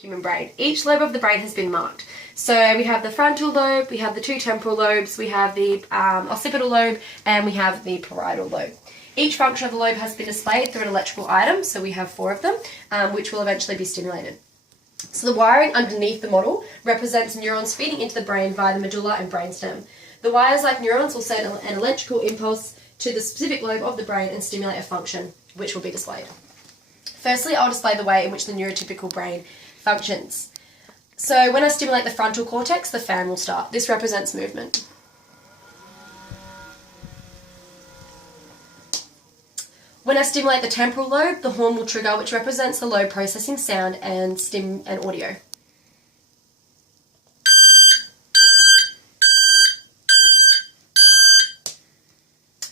Human brain. Each lobe of the brain has been marked. So we have the frontal lobe, we have the two temporal lobes, we have the occipital lobe, and we have the parietal lobe. Each function of the lobe has been displayed through an electrical item, so we have 4 of them, which will eventually be stimulated. So the wiring underneath the model represents neurons feeding into the brain via the medulla and brainstem. The wires, like neurons, will send an electrical impulse to the specific lobe of the brain and stimulate a function, which will be displayed. Firstly, I'll display the way in which the neurotypical brain functions. So when I stimulate the frontal cortex, the fan will start. This represents movement. When I stimulate the temporal lobe, the horn will trigger, which represents the lobe processing sound and audio.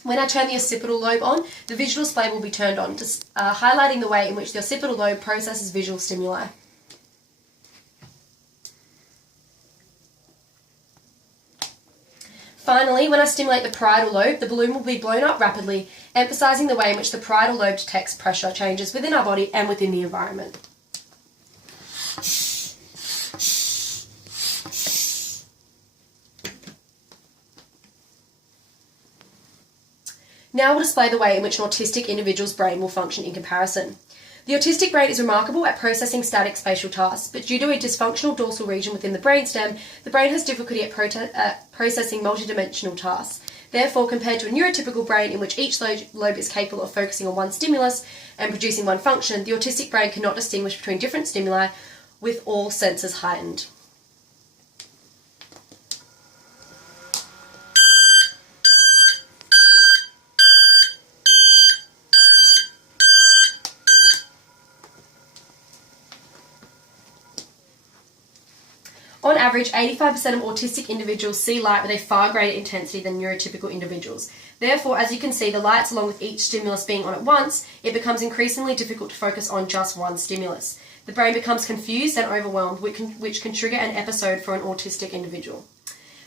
When I turn the occipital lobe on, the visual display will be turned on, highlighting the way in which the occipital lobe processes visual stimuli. Finally, when I stimulate the parietal lobe, the balloon will be blown up rapidly, emphasising the way in which the parietal lobe detects pressure changes within our body and within the environment. Now we'll display the way in which an autistic individual's brain will function in comparison. The autistic brain is remarkable at processing static spatial tasks, but due to a dysfunctional dorsal region within the brainstem, the brain has difficulty at processing multidimensional tasks. Therefore, compared to a neurotypical brain in which each lobe is capable of focusing on one stimulus and producing one function, the autistic brain cannot distinguish between different stimuli with all senses heightened. On average, 85% of autistic individuals see light with a far greater intensity than neurotypical individuals. Therefore, as you can see, the lights, along with each stimulus being on at once, it becomes increasingly difficult to focus on just one stimulus. The brain becomes confused and overwhelmed, which can trigger an episode for an autistic individual.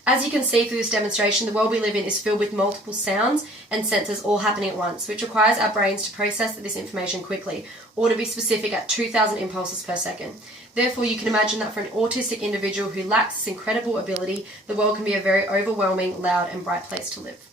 As you can see through this demonstration, the world we live in is filled with multiple sounds and senses all happening at once, which requires our brains to process this information quickly, or to be specific, at 2,000 impulses per second. Therefore, you can imagine that for an autistic individual who lacks this incredible ability, the world can be a very overwhelming, loud and bright place to live.